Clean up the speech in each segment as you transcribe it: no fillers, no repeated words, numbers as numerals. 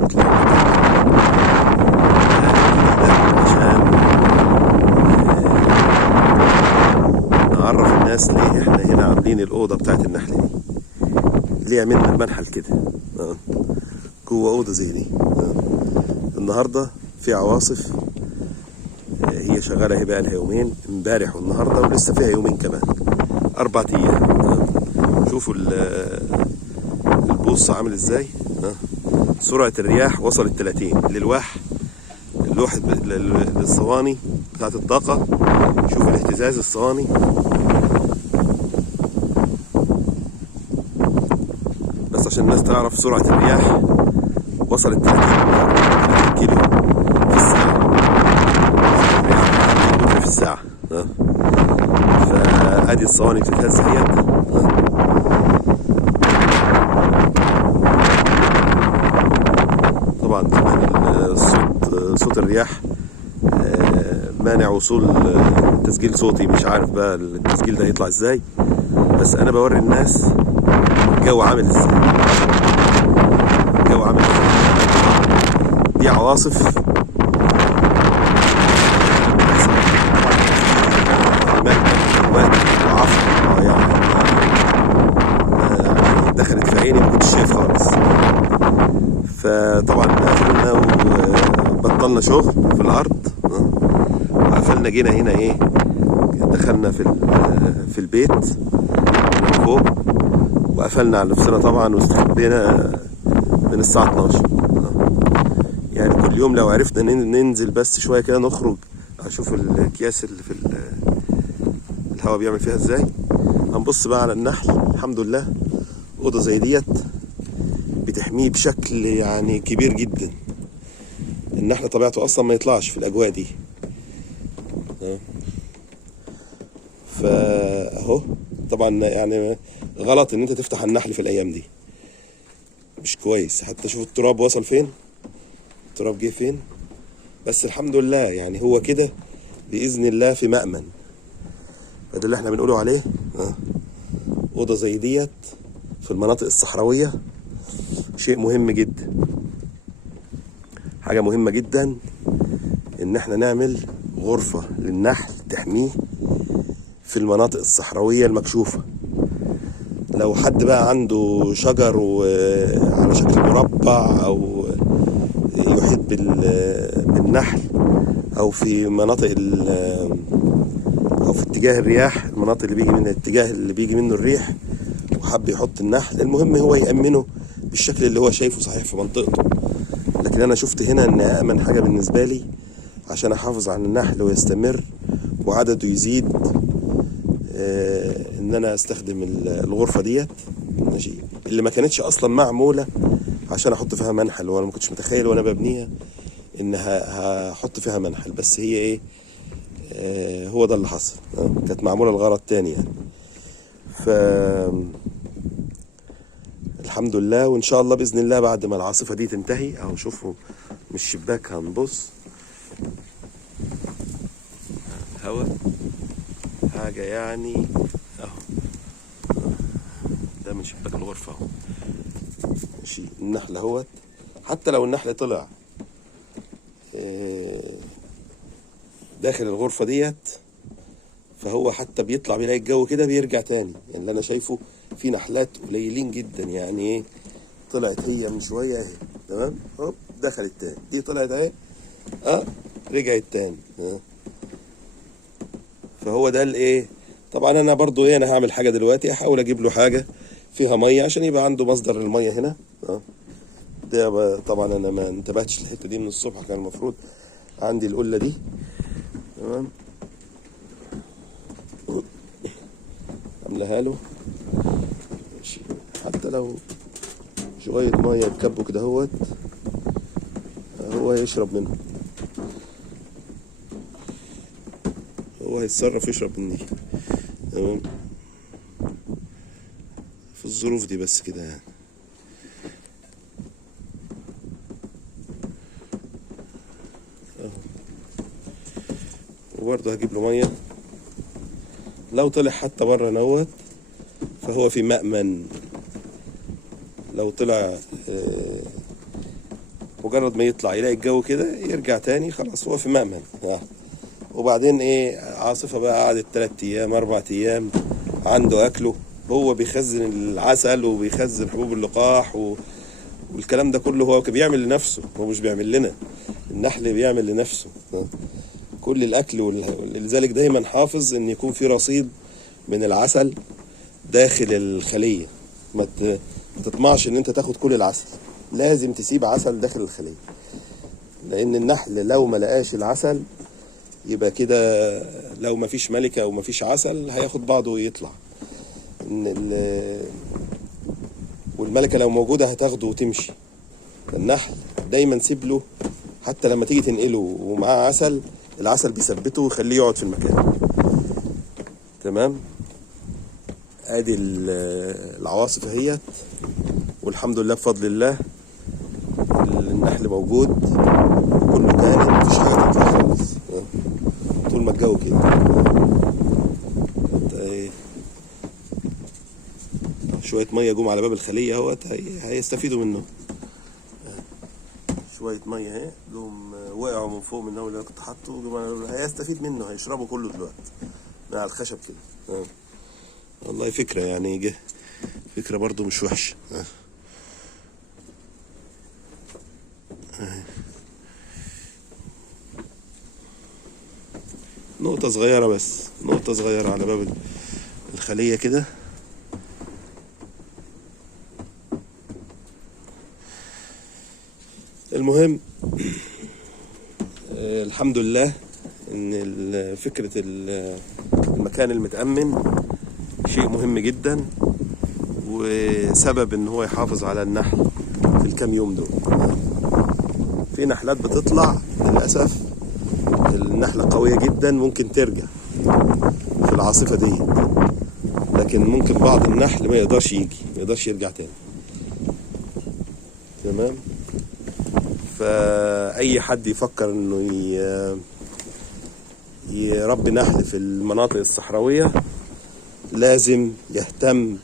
ورحمة الله وبركاته. عشان نعرف الناس ليه احنا هنا عاملين الأوضة بتاعت النحل دي، ليه عملنا المنحل كده جوه أوضة زي دي. النهاردة في عواصف، هي شغالة بقى لها يومين، امبارح والنهاردة ولسه فيها يومين كمان، 4 أيام. شوفوا البوصة عامل ازاي. سرعة الرياح وصلت 30 للواح اللوحة للصواني بتاعت الطاقة. شوف الاهتزاز الصواني، بس عشان الناس تعرف سرعة الرياح وصلت 30 كيلو في الساعة. الرياح في الساعة. فادي الصواني بتتهز اهيت. طبعا كمان صوت الرياح مانع وصول تسجيل صوتي، مش عارف بقى التسجيل ده هيطلع ازاي، بس انا بوري الناس الجو عامل ازاي. الجو عامل ازاي، دي عواصف يعني دخلت في عيني ما كنتش شايف خالص. فطبعا قفلنا وبطلنا شغل في الارض وقفلنا، جينا هنا ايه، دخلنا في البيت من فوق وقفلنا على نفسنا طبعا، واستخبينا من الساعة 12. يعني كل يوم لو عرفنا ننزل بس شوية كده، نخرج اشوف الاكياس اللي في الهواء بيعمل فيها ازاي. هنبص بقى على النحل. الحمد لله اوضه زي ديت بتحميه بشكل يعني كبير جدا. النحل طبيعته اصلا ما يطلعش في الاجواء دي. فاهو طبعا يعني غلط ان انت تفتح النحل في الايام دي، مش كويس. حتى شوف التراب وصل فين، التراب جه فين. بس الحمد لله يعني هو كده باذن الله في مأمن. فده اللي احنا بنقوله عليه. اوضه زي ديت في المناطق الصحراويه شيء مهم جدا، حاجه مهمه جدا ان احنا نعمل غرفه للنحل تحميه في المناطق الصحراويه المكشوفه. لو حد بقى عنده شجر وعلى شكل مربع او يحيط بالنحل، او في مناطق او في اتجاه الرياح، المناطق اللي بيجي منها الاتجاه اللي بيجي منه الريح، وحب يحط النحل، المهم هو يأمنه بالشكل اللي هو شايفه صحيح في منطقته. لكن انا شفت هنا ان امن حاجة بالنسبة لي عشان احافظ على النحل ويستمر وعدده يزيد، ان انا استخدم الغرفة ديت ماشي، اللي ما كانتش اصلا معمولة عشان احط فيها منحل، وانا ما كنتش متخيل وانا ببنيها ان هحط فيها منحل. بس هي ايه، هو ده اللي حصل. كانت معمولة لغرض تاني يعني. الحمد لله، وان شاء الله باذن الله بعد ما العاصفه دي تنتهي، اهو شوفوا من الشباك هنبص هوا حاجه يعني. اهو ده من شباك الغرفه اهو ماشي. النحل اهوت، حتى لو النحل طلع داخل الغرفه ديت، فهو حتى بيطلع بيلاقي الجو كده بيرجع تاني. يعني اللي انا شايفه في نحلات قليلين جدا، يعني ايه، طلعت هي من شويه اهي تمام، هوب دخلت تاني، دي طلعت اهي رجعت تاني. فهو ده الايه. طبعا انا برضو ايه، انا هعمل حاجه دلوقتي، احاول اجيب له حاجه فيها ميه عشان يبقى عنده مصدر الميه هنا. ده طبعا انا ما انتبهتش الحته دي من الصبح، كان المفروض عندي القله دي تمام عاملها له ماشي. حتى لو شويه ميه يتكبوا كده هوت، هو يشرب منه، هو هيتصرف يشرب مني تمام في الظروف دي، بس كده يعني. اهو وبرضه هجيب له ميه لو طلع حتى بره نوت، فهو في مأمن. لو طلع مجرد ما يطلع يلاقي الجو كده يرجع تاني، خلاص هو في مأمن. وبعدين ايه، عاصفة بقى قعدت 3 ايام 4 ايام، عنده اكله، هو بيخزن العسل وبيخزن حبوب اللقاح والكلام ده كله هو بيعمل لنفسه، هو مش بيعمل لنا. النحل بيعمل لنفسه كل الاكل ولذلك دايما حافظ ان يكون في رصيد من العسل داخل الخلية. ما تطمعش ان انت تاخد كل العسل، لازم تسيب عسل داخل الخلية، لان النحل لو ما لقاش العسل يبقى كده، لو ما فيش ملكة او ما فيش عسل هياخد بعضه ويطلع. والملكة لو موجودة هتاخده وتمشي. النحل دايما سيب له، حتى لما تيجي تنقله ومعاه عسل، العسل بيثبته ويخليه يقعد في المكان. تمام. ادي العواصف اهيت، والحمد لله بفضل الله النحل موجود كله كائن، مفيش حاجه تطلع خالص طول ما الجو كده. شويه ميه جم على باب الخليه اهوت، هيستفيدوا منه. شويه ميه اهي جم وقعوا من فوق من النوم اللي انا كنت حاطه، هيستفيد منه، هيشربوا كله دلوقتي من على الخشب كده. والله فكره يعني، جه فكره برضو مش وحشه. نقطة صغيرة بس، نقطة صغيرة على باب الخلية كده. المهم الحمد لله ان فكرة المكان المتأمن شيء مهم جدا، وسبب ان هو يحافظ على النحل في الكام يوم دول. في نحلات بتطلع للأسف النحلة قوية جدا ممكن ترجع في العاصفة دي، لكن ممكن بعض النحل ما يقدرش يجي، ما يقدرش يرجع تاني. تمام. فأي حد يفكر انه يربي نحل في المناطق الصحراوية لازم يهتم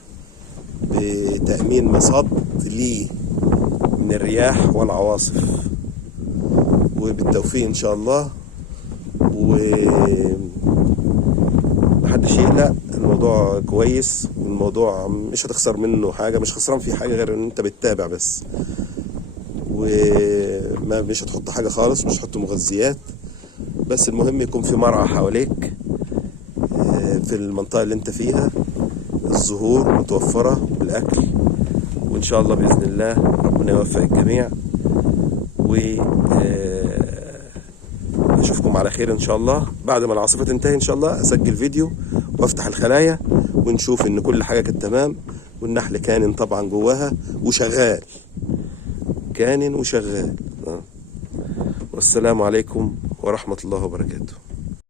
بتأمين مصد ليه من الرياح والعواصف. وبالتوفيق ان شاء الله، ومحدش يقلق، الموضوع كويس، والموضوع مش هتخسر منه حاجة، مش خسران فيه حاجة غير ان انت بتتابع بس، وما مش هتحط حاجة خالص، مش هتحط مغذيات، بس المهم يكون في مرعى حواليك في المنطقة اللي انت فيها، الزهور متوفرة والأكل، وإن شاء الله بإذن الله ربنا يوفق الجميع، أشوفكم على خير إن شاء الله. بعد ما العاصفة تنتهي إن شاء الله أسجل فيديو وأفتح الخلايا ونشوف إن كل حاجة كانت تمام، والنحل كانن طبعا جواها وشغال، كانن وشغال. والسلام عليكم ورحمة الله وبركاته.